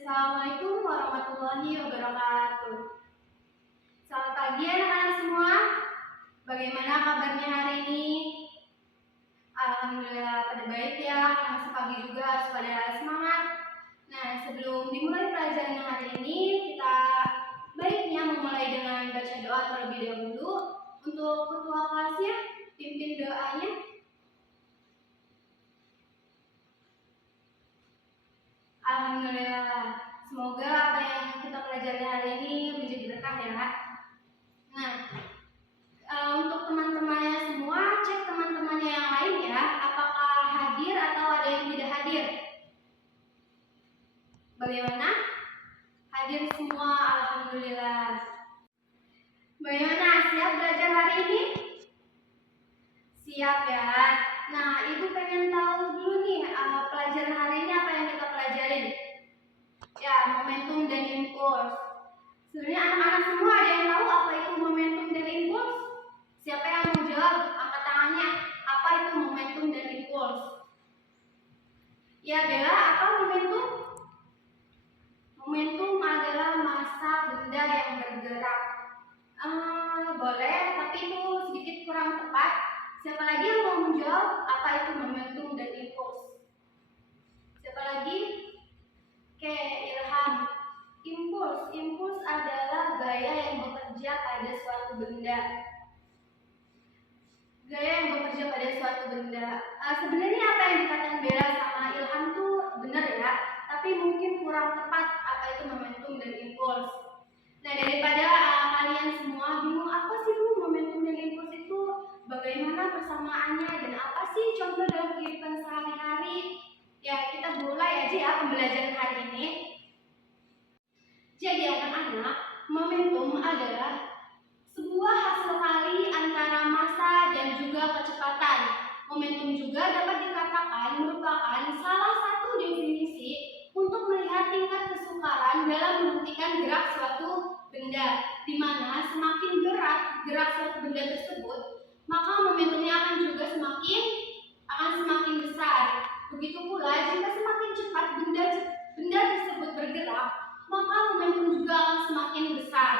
Assalamualaikum warahmatullahi wabarakatuh. Selamat pagi anak-anak semua. Bagaimana kabarnya hari ini? Alhamdulillah pada baik ya. Masih pagi juga harus pada semangat. Nah, sebelum dimulai pelajaran yang hari ini, kita baiknya memulai dengan baca doa terlebih dahulu. Untuk ketua kelasnya, pimpin doanya. Alhamdulillah, semoga apa yang kita pelajari hari ini menjadi berkah ya. Nah, untuk teman-temannya semua, cek teman-temannya yang lain ya, apakah hadir atau ada yang tidak hadir. Bagaimana? Hadir semua, alhamdulillah. Bagaimana, siap belajar hari ini? Siap ya. Nah, ibu pengen tahu dulu nih, pelajaran hari ini apa yang kita pelajarin? Ya, momentum dan impuls. Sebenarnya anak-anak semua ada yang tahu apa itu momentum dan impuls? Siapa yang mau jawab? Angkat tangannya. Apa itu momentum dan impuls? Ya, Bella, apa momentum? Momentum adalah massa benda yang bergerak. Boleh, tapi itu sedikit kurang tepat. Siapa lagi yang mau menjawab apa itu momentum dan impuls? Siapa lagi? Oke, Ilham. Impuls adalah gaya yang bekerja pada suatu benda. Gaya yang bekerja pada suatu benda. Sebenarnya apa yang dikatakan Bella sama Ilham tuh benar ya, tapi mungkin kurang tepat apa itu momentum dan impuls. Nah, daripada kalian semua bingung apa sih Bu momentum dan impuls itu, bagaimana persamaannya dan apa sih contoh dalam kehidupan sehari-hari? Ya, kita mulai aja ya pembelajaran hari ini. Jadi anak-anak, momentum adalah sebuah hasil kali antara massa dan juga kecepatan. Momentum juga dapat dikatakan merupakan salah satu definisi untuk melihat tingkat kesukaran dalam menghentikan gerak suatu benda, di mana semakin gerak suatu benda tersebut, maka momentumnya akan semakin besar. Begitu pula jika semakin cepat benda tersebut bergerak, maka momentum juga akan semakin besar.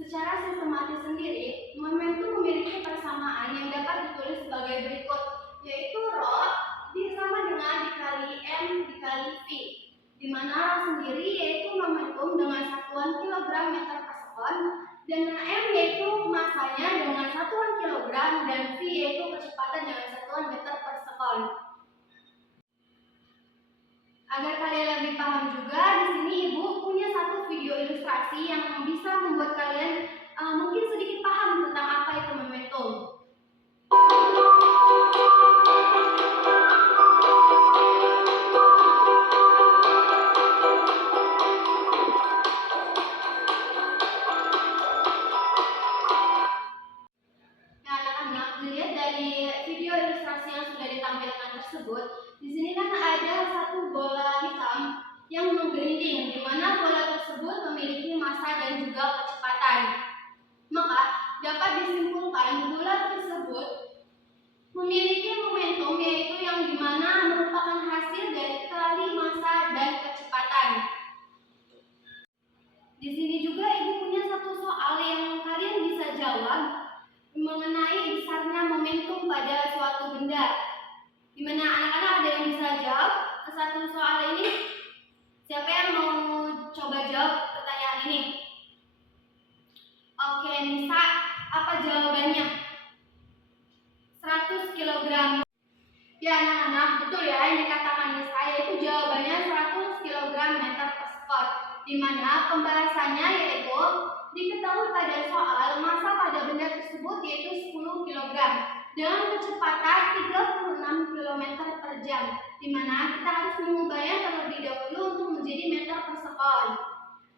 Secara sistematis sendiri, momentum memiliki persamaan yang dapat ditulis sebagai berikut, yaitu Rho sama dengan dikali M dikali V, di mana Rho sendiri yaitu momentum dengan satuan kilogram meter per sekon, dan M yaitu masanya dengan satuan kilogram, dan V yaitu kecepatan dengan satuan meter per sekon. Agar kalian lebih paham juga, di sini Ibu punya satu video ilustrasi yang bisa membuat kalian mungkin sedikit paham tentang apa itu momentum. Nah, anak-anak, dilihat dari video ilustrasi yang sudah ditampilkan tersebut, di sini kan ada satu bola hitam yang menggelinding, di mana bola tersebut memiliki massa dan juga kecepatan. Maka dapat disimpulkan bola tersebut memiliki momentum, yaitu yang dimana merupakan hasil dari kali massa dan kecepatan. Di sini juga Ibu punya satu soal yang kalian bisa jawab mengenai besarnya momentum pada suatu benda. Di mana anak-anak ada yang bisa jawab ke satu soal ini? Siapa yang mau coba jawab pertanyaan ini? Oke, Nisa, apa jawabannya? 100 kg. Ya anak-anak, betul ya yang dikatakan Nisa, yaitu jawabannya 100 kg meter per sekon. Di mana pembahasannya yaitu diketahui pada soal massa pada benda tersebut yaitu 10 kg dengan kecepatan 36 km per jam, di mana kita harus mengubahnya terlebih dahulu untuk menjadi meter per sekon.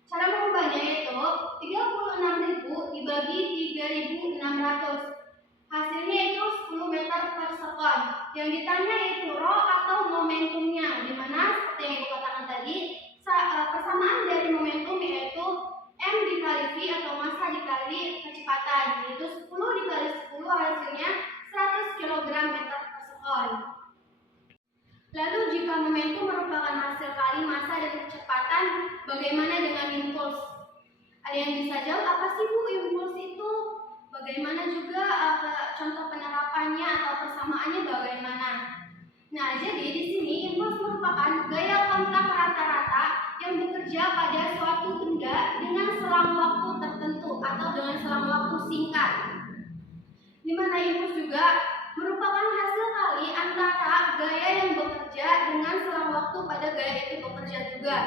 Cara mengubahnya yaitu 36.000 dibagi 3.600. Hasilnya itu 10 meter per sekon. Yang ditanya itu Rho atau momentumnya, di mana seperti yang Ibu katakan tadi, persamaan dari momentum yaitu M dikali V atau massa dikali kecepatan, yaitu 10 dikali 10 hasilnya 100 kg meter per sekon. Lalu jika momentum merupakan hasil kali massa dan kecepatan, bagaimana dengan impuls? Ada yang bisa jawab apa sih Bu impuls itu? Bagaimana juga contoh penerapannya atau persamaannya bagaimana? Nah, jadi di sini impuls merupakan gaya kontak rata-rata yang bekerja pada suatu benda dengan selang waktu tertentu atau dengan selang waktu singkat. Di mana impuls juga merupakan hasil kali antara gaya yang bekerja dengan selang waktu pada gaya itu bekerja juga.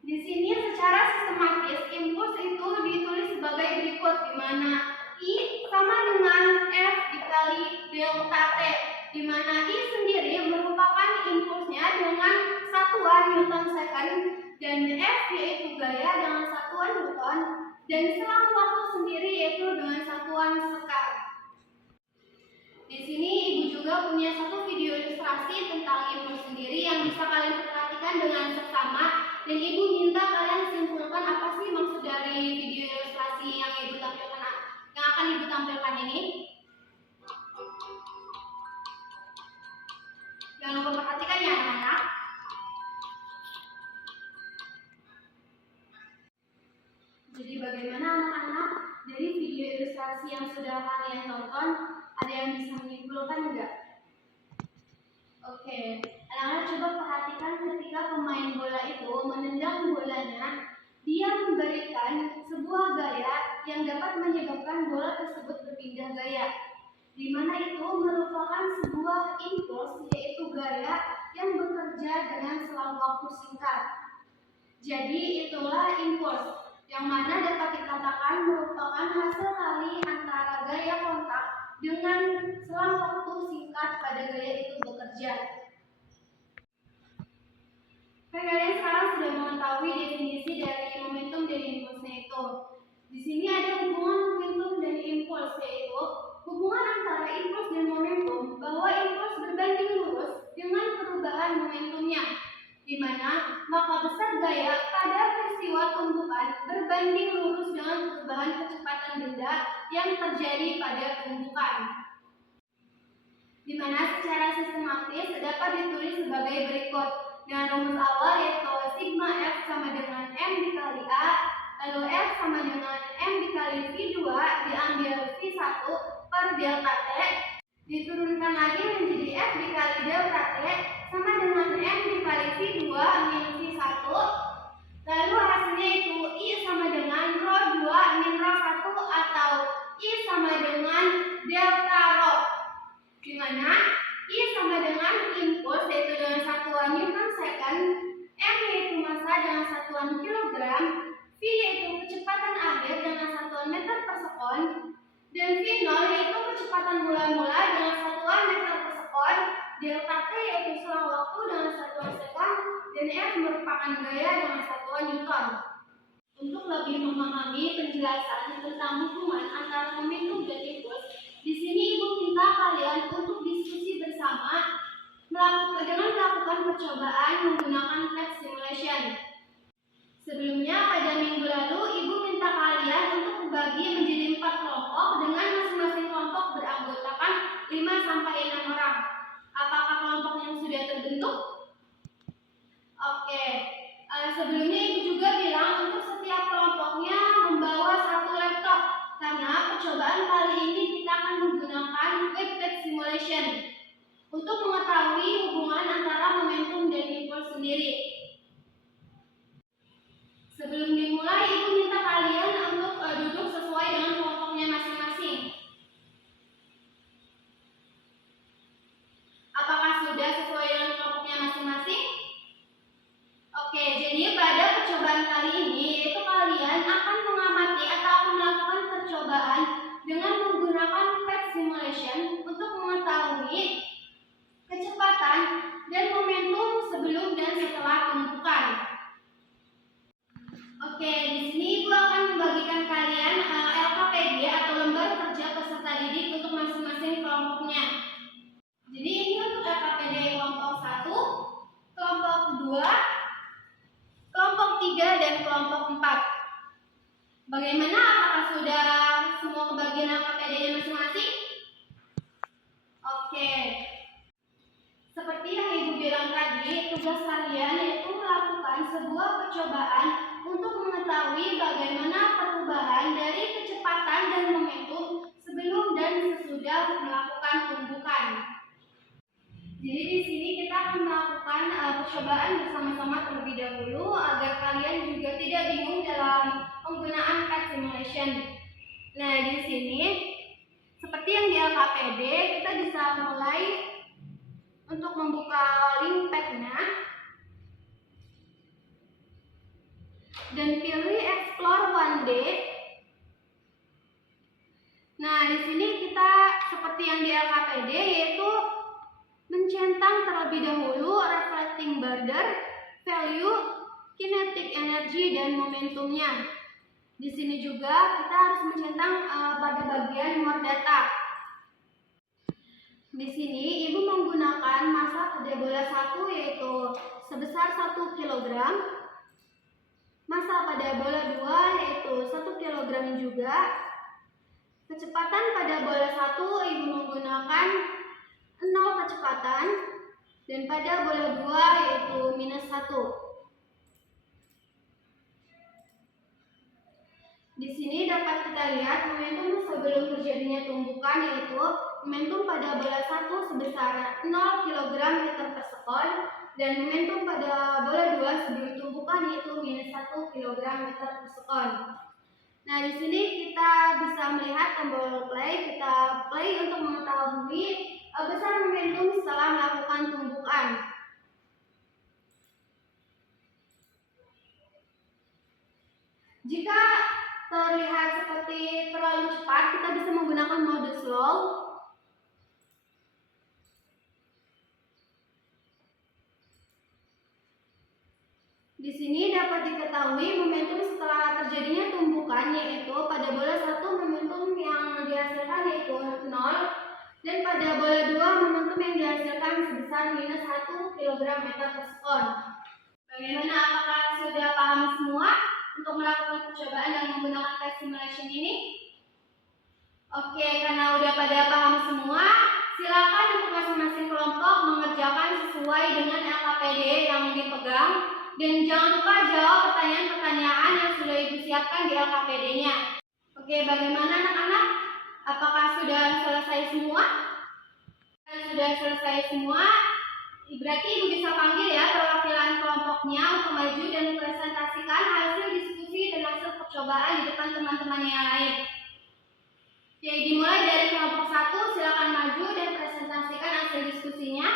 Di sini secara sistematis impuls itu ditulis sebagai berikut, di mana I sama dengan F dikali delta T, di mana I sendiri merupakan impulsnya dengan satuan Newton second dan F yaitu gaya dengan satuan Newton dan selang waktu sendiri yaitu dengan satuan sekar. Di sini Ibu juga punya satu video ilustrasi tentang impuls sendiri yang bisa kalian perhatikan dengan seksama, dan Ibu minta kalian simpulkan apa sih maksud dari video ilustrasi yang akan Ibu tampilkan ini. Jangan lupa perhatikan ya anak-anak. Jadi bagaimana anak-anak dari video ilustrasi yang sudah kalian tonton, ada yang bisa menyimpulkan enggak? Oke, anak-anak coba perhatikan ketika pemain bola itu menendang bolanya, dia memberikan sebuah gaya yang dapat menyebabkan bola tersebut berpindah gaya, di mana itu merupakan sebuah impuls yaitu gaya yang bekerja dengan selang waktu singkat. Jadi itulah impuls yang mana dapat dikatakan merupakan hasil kali antara gaya kontak dengan selang waktu singkat pada gaya itu bekerja. Kalian sekarang sudah mengetahui definisi dari momentum dan impulsnya itu. Di sini ada hubungan momentum dan impuls, yaitu hubungan antara impuls dan momentum, bahwa impuls berbanding lurus dengan perubahan momentumnya, di mana maka besar gaya pada peristiwa tumbukan berbanding lurus dengan perubahan kecepatan benda yang terjadi pada tumbukan, di mana secara sistematis dapat ditulis sebagai berikut. Dengan rumus awal yaitu sigma F sama dengan M dikali A, lalu F sama dengan M dikali V2 diambil V1 per delta T, diturunkan lagi menjadi F dikali delta T sama dengan M dikali V2 min V1, lalu hasilnya itu I sama dengan rho 2 min rho 1 atau I sama dengan delta rho, di mana I sama dengan impuls yaitu dengan satuan Newton second, M yaitu massa dengan satuan kilogram, V yaitu kecepatan akhir dengan satuan meter per sekon, dan V0 yaitu kecepatan mula-mula dengan satuan meter per sekon, delta T yaitu selang waktu dengan satuan sekon, dan F merupakan gaya dengan satuan Newton. Untuk lebih memahami penjelasan tentang hubungan antara momentum dan impuls, di sini Ibu minta kalian untuk diskusi bersama dengan melakukan percobaan menggunakan PET simulation. Sebelumnya pada minggu lalu Ibu minta kalian untuk membagi menjadi 4 kelompok dengan masing-masing kelompok beranggotakan 5-6 orang. Apakah kelompok yang sudah terbentuk? Oke. Sebelumnya Ibu juga bilang untuk setiap kelompoknya membawa satu laptop, karena percobaan kali ini kita akan menggunakan PET simulation untuk mengetahui hubungan antara momentum dan impuls sendiri. Sebelum dimulai, Ibu minta kalian untuk duduk sesuai dengan kelompoknya masing-masing. Apakah sudah sesuai dengan kelompoknya masing-masing? Oke, jadi pada percobaan kali ini, yaitu kalian akan mengamati atau akan melakukan percobaan dengan menggunakan PET simulation untuk mengetahui kecepatan dan momentum sebelum dan setelah tumbukan. Oke, di sini Ibu akan membagikan kalian LKPD atau lembar kerja peserta didik untuk masing-masing kelompoknya. Jadi ini untuk LKPD kelompok 1, kelompok 2, kelompok 3, dan kelompok 4. Bagaimana, apakah sudah semua kebagian LKPD-nya masing-masing? Oke. bilang tadi, tugas kalian yaitu melakukan sebuah percobaan untuk mengetahui bagaimana perubahan dari kecepatan dan momentum sebelum dan sesudah melakukan tumbukan. Jadi di sini kita akan melakukan percobaan bersama-sama terlebih dahulu agar kalian juga tidak bingung dalam penggunaan pet simulation. Nah, di sini seperti yang di LKPD, kita bisa mulai untuk membuka link pet-nya dan pilih Explore One Day. Nah, di sini kita seperti yang di LKPD yaitu mencentang terlebih dahulu reflecting border, value, kinetic energy dan momentumnya. Di sini juga kita harus mencentang pada bagian more data. Di sini ibu menggunakan massa pada bola 1 yaitu sebesar 1 kg. Massa pada bola 2 yaitu 1 kg juga. Kecepatan pada bola 1 ibu menggunakan 0 kecepatan dan pada bola 2 yaitu -1. Di sini dapat kita lihat momentum sebelum terjadinya tumbukan yaitu momentum pada bola 1 sebesar 0 kg meter per sekon dan momentum pada bola 2 sebelum tumbukan yaitu -1 kg meter per sekon. Nah, di sini kita bisa melihat tombol play, kita play untuk mengetahui besar momentum setelah melakukan tumbukan. Jika terlihat seperti terlalu cepat, kita bisa menggunakan mode slow. Di sini dapat diketahui momentum setelah terjadinya tumbukan yaitu pada bola 1 momentum yang dihasilkan yaitu 0 dan pada bola 2 momentum yang dihasilkan sebesar -1 kg meter per sekon. Bagaimana, apakah sudah paham semua untuk melakukan percobaan dan menggunakan pet simulation ini? Oke, karena udah pada paham semua, silakan untuk masing-masing kelompok mengerjakan sesuai dengan LKPD yang dipegang dan jangan lupa jawab pertanyaan-pertanyaan yang sudah ibu siapkan di LKPD-nya. Oke, bagaimana anak-anak? Apakah sudah selesai semua? Sudah selesai semua, berarti ibu bisa panggil ya perwakilan kelompoknya untuk maju dan mempresentasikan hasil diskusi dan hasil percobaan di depan teman-temannya yang lain. Oke, dimulai dari kelompok 1, silakan maju dan presentasikan hasil diskusinya.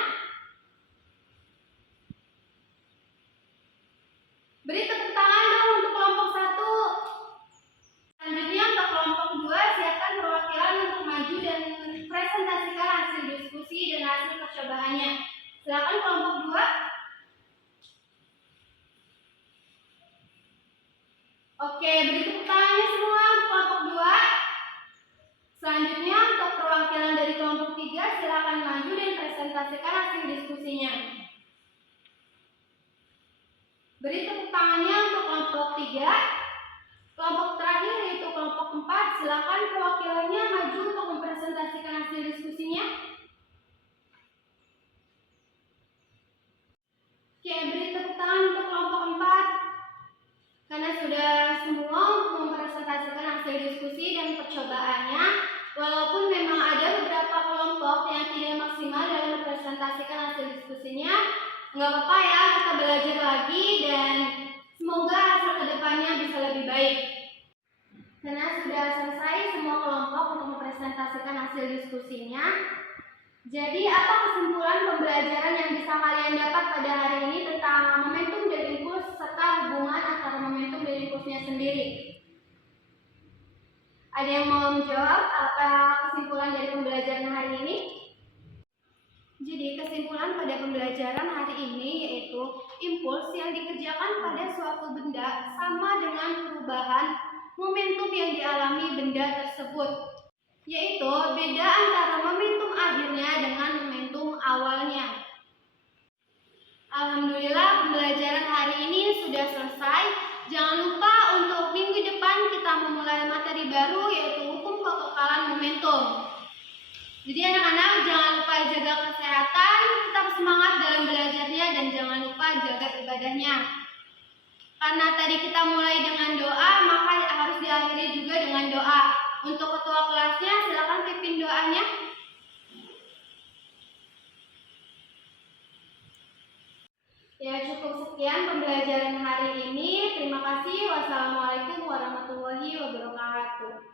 Beri tepuk tangan dong untuk kelompok 1. Selanjutnya untuk kelompok 2, siapkan perwakilan untuk maju dan presentasikan hasil diskusi dan hasil percobaannya. Silakan kelompok 2. Oke, beri tepuk tangannya semua untuk kelompok 2. Selanjutnya untuk perwakilan dari kelompok 3, silakan maju dan presentasikan hasil diskusinya. Beri tepuk tangannya untuk kelompok 3. Kelompok terakhir yaitu kelompok 4, silakan perwakilannya maju untuk mempresentasikan hasil diskusinya. Oke, beri tepuk tangan untuk kelompok 4 karena sudah semua mempresentasikan hasil diskusi dan percobaannya. Walaupun memang ada beberapa kelompok yang tidak maksimal dalam mempresentasikan hasil diskusinya, nggak apa-apa ya, kita belajar lagi dan semoga hasil kedepannya bisa lebih baik. Karena sudah selesai semua kelompok untuk mempresentasikan hasil diskusinya. Jadi apa kesimpulan pembelajaran yang bisa kalian dapat pada hari ini tentang momentum dan impuls serta hubungan antara momentum dan impulsnya sendiri? Ada yang mau menjawab apa kesimpulan dari pembelajaran hari ini? Jadi kesimpulan pada pembelajaran hari ini yaitu impuls yang dikerjakan pada suatu benda sama dengan perubahan momentum yang dialami benda tersebut, yaitu beda antara momentum akhirnya dengan momentum awalnya. Alhamdulillah pembelajaran hari ini sudah selesai. Jangan lupa untuk minggu depan kita memulai materi baru yaitu hukum kekekalan momentum. Jadi anak-anak jangan lupa jaga kesehatan, tetap semangat dalam belajarnya. belajarnya. Karena tadi kita mulai dengan doa, maka harus diakhiri juga dengan doa. Untuk ketua kelasnya, silakan pimpin doanya. Ya, cukup sekian pembelajaran hari ini. Terima kasih. Wassalamualaikum warahmatullahi wabarakatuh.